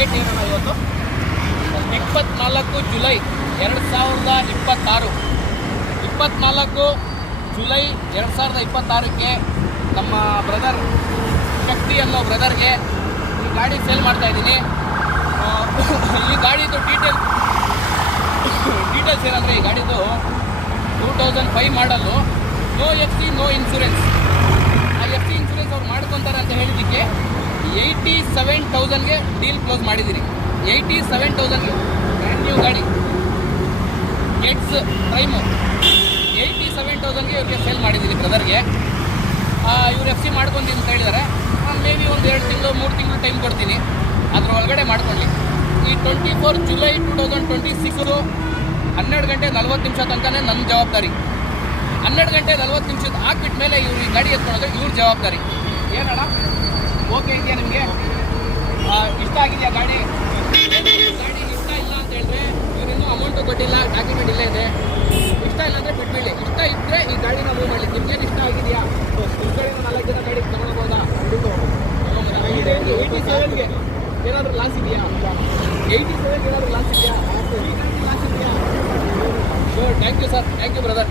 Date ಏನೋ ಇವತ್ತು 24 July 2026. 24 July 2026ಕ್ಕೆ ನಮ್ಮ ಬ್ರದರ್ ಶಕ್ತಿ ಅನ್ನೋ ಬ್ರದರ್ಗೆ ಈ ಗಾಡಿ ಸೇಲ್ ಮಾಡ್ತಾಯಿದ್ದೀನಿ. ಈ ಗಾಡಿದು ಡೀಟೇಲ್ಸ್ ಏನಂದರೆ, ಈ ಗಾಡಿದು 2005 ಮಾಡಲು, ನೋ FC ನೋ ಇನ್ಶೂರೆನ್ಸ್. ಆ FC ಇನ್ಶೂರೆನ್ಸ್ ಅವ್ರು ಮಾಡ್ಕೊತಾರೆ ಅಂತ ಹೇಳಿದ್ದಕ್ಕೆ 87,000ಗೆ ಡೀಲ್ ಕ್ಲೋಸ್ ಮಾಡಿದ್ದೀರಿ. 87,000ಗೆ ಬ್ರ್ಯಾಂಡ್ ನ್ಯೂ ಗಾಡಿ, ಗೆಟ್ಸ್ ಪ್ರೈಮು. 87,000ಗೆ ಇವ್ರಿಗೆ ಸೇಲ್ ಮಾಡಿದ್ದೀರಿ ಬ್ರದರ್ಗೆ. ಇವ್ರು FC ಮಾಡ್ಕೊಂತೀನಿ ಅಂತ ಹೇಳಿದ್ದಾರೆ. ಮೇ ಬಿ ಒಂದು 2 ತಿಂಗಳು 3 ತಿಂಗಳು ಟೈಮ್ ಕೊಡ್ತೀನಿ, ಅದ್ರ ಒಳಗಡೆ ಮಾಡ್ಕೊಳ್ಳಿ. ಈ 24 ಜುಲೈ 2026 12 ಗಂಟೆ 40 ನಿಮಿಷ ತನಕನೇ ನನ್ನ ಜವಾಬ್ದಾರಿ. 12 ಗಂಟೆ 40 ನಿಮಿಷದ ಹಾಕ್ಬಿಟ್ಟ ಮೇಲೆ ಇವ್ರು ಈ ಗಾಡಿ ಎತ್ಕೊಂಡ್ರೆ ಇವ್ರ ಜವಾಬ್ದಾರಿ. ಏನಣ್ಣ, ಓಕೆ ಇದೆಯಾ ನಿಮಗೆ? ಇಷ್ಟ ಆಗಿದೆಯಾ ಗಾಡಿ? ಗಾಡಿ ಇಷ್ಟ ಇಲ್ಲ ಅಂತ ಹೇಳಿದ್ರೆ ಇವ್ರಿನ್ನೂ ಅಮೌಂಟು ಕೊಟ್ಟಿಲ್ಲ, ಡಾಕ್ಯುಮೆಂಟ್ ಇಲ್ಲೇ ಇದೆ. ಇಷ್ಟ ಇಲ್ಲ ಅಂದರೆ ಬಿಟ್ಬಿಡಿ. ಇಷ್ಟ ಇದ್ದರೆ ಈ ಗಾಡಿನ ಮೂವ್ ಮಾಡಲಿ. ನಿಮ್ಗೇನು ಇಷ್ಟ ಆಗಿದೆಯಾ? ನಿಮ್ಮ ಕಡೆಯಿಂದ 4 ಜನ ಗಾಡಿ ತೊಗೊಳ್ಬೋದಾ? 87ಗೆ ಏನಾದರೂ ಲಾಸ್ ಇದೆಯಾ? 87ಗೆ ಏನಾದರೂ ಲಾಸ್ ಇದೆಯಾ? ಲಾಸ್ ಇದೆಯಾ? Sure. Thank you sir, thank you brother.